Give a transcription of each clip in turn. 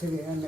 சரி அந்த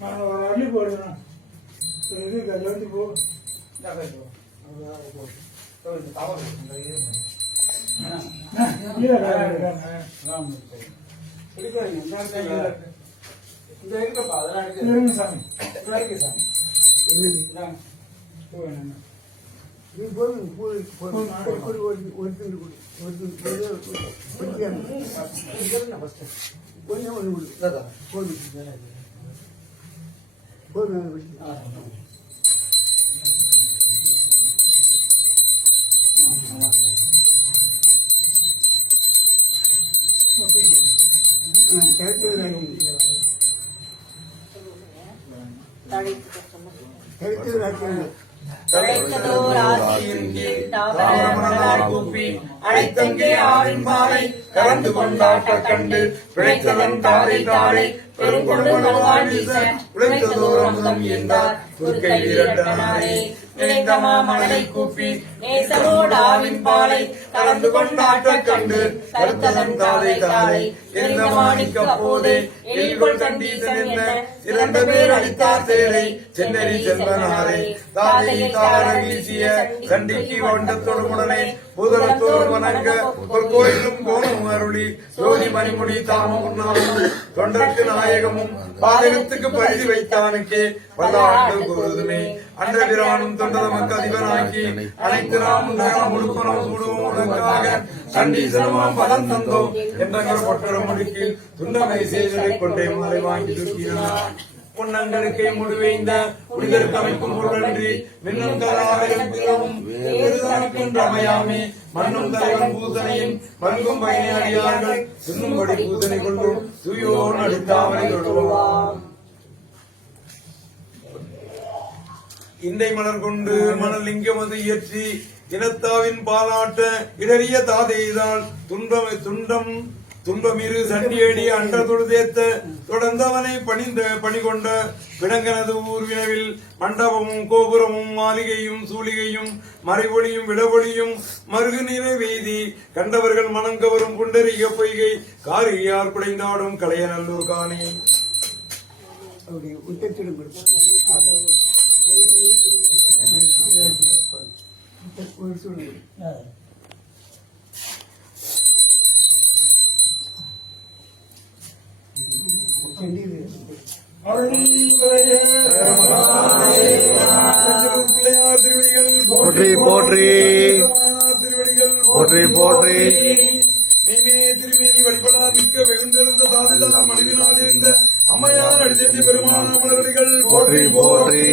अरली बोलना तो ये गजौती वो क्या कर दो तो ये तावा ये राम थोड़ी कोई नहीं जानते हैं इधर एक तो पादर आके इधर सामने इधर के सामने इधर ना कोई ना ये बोल ना बस कोई ना बोल दादा कोई அழைத்தங்கே ஆறின் பாறை கலந்து கொண்டாட்ட கண்டு பிழைத்ததன் தாரை தாரை பெருங்கொடுவாழ் வீச உழைத்ததோர் அமுதம் என்றார் துர்க்கை வீரட்டனாரே நினைந்தமா மணலை கூப்பி நேசரோடாவின் பாலை கலந்து கொண்டாட்ட கண்டு கருத்ததன் தாரை தாரை எரிந்த மாணிக்க போதே எரிகொள் கண்டீசன் என்ன இரண்டு பேர் அளித்தார் தேரை சென்னறி செல்வனாரே தாதை தார வீசிய கண்டிக்கு வண்டத்தொடுமுடனே பூதலத்தோடு வணங்க ஒரு கோயிலும் கோணம் அருளி ஜோதி மணிமுடி தாமம் உண்ணாமும் தொண்டருக்கு நாயகமும் பாதகத்துக்கு பரிதி வைத்தானுக்கே பல ஆண்டுகள் கூறுதுமே அன்றபிரானும் தொண்டதமக்கு அதிபராக்கி அனைத்து நாமும் முழுப்பனம் சூடுவோம் உனக்காக சண்டீசனமாம் பலம் தந்தோம் என்ற பொட்டர முடிக்கு துண்டமை செய்ததை கொண்டே மாலை வாங்கி தூக்கினார் பொன்னங்களுக்கு முடிவைந்த புனிதருக்கு அமைக்கும் பொருளன்றி மின்னும் தராவும் அமையாமே மண்ணும் தலைவன் பூதனையும் மருங்கும் பயனை அடியார்கள் சின்னும்படி பூதனை கொண்டும் தூயோன் அடித்தாமலை தொடுவான் இண்டை மலர் கொண்டு மணல் லிங்கமது இயற்றி இனத்தாவின் பாலாட்ட இடறிய தாதையிதால் துன்பமிரு சண்டியடி அன்ற தொழுதேத்த தொடர்ந்தவனை பணிகொண்ட விடங்கனது ஊர்வினவில் மண்டபமும் கோபுரமும் மாளிகையும் சூளிகையும் மறைவொளியும் விடவொளியும் மருகு நிறை வெய்தி கண்டவர்கள் மனங்கவரும் புண்டரிக பொய்கை காரியார் குடைந்தாடும் கலையநல்லூர் காணே போற்றி போற்றி போற்றி போற்றி திருமேனி வழிபடா மிக்க வெகுண்டிருந்த தாதிதார் மனைவினால் இருந்த அம்மையார் அடிச்செட்டி பெருமான மலரடிகள் போற்றி போற்றி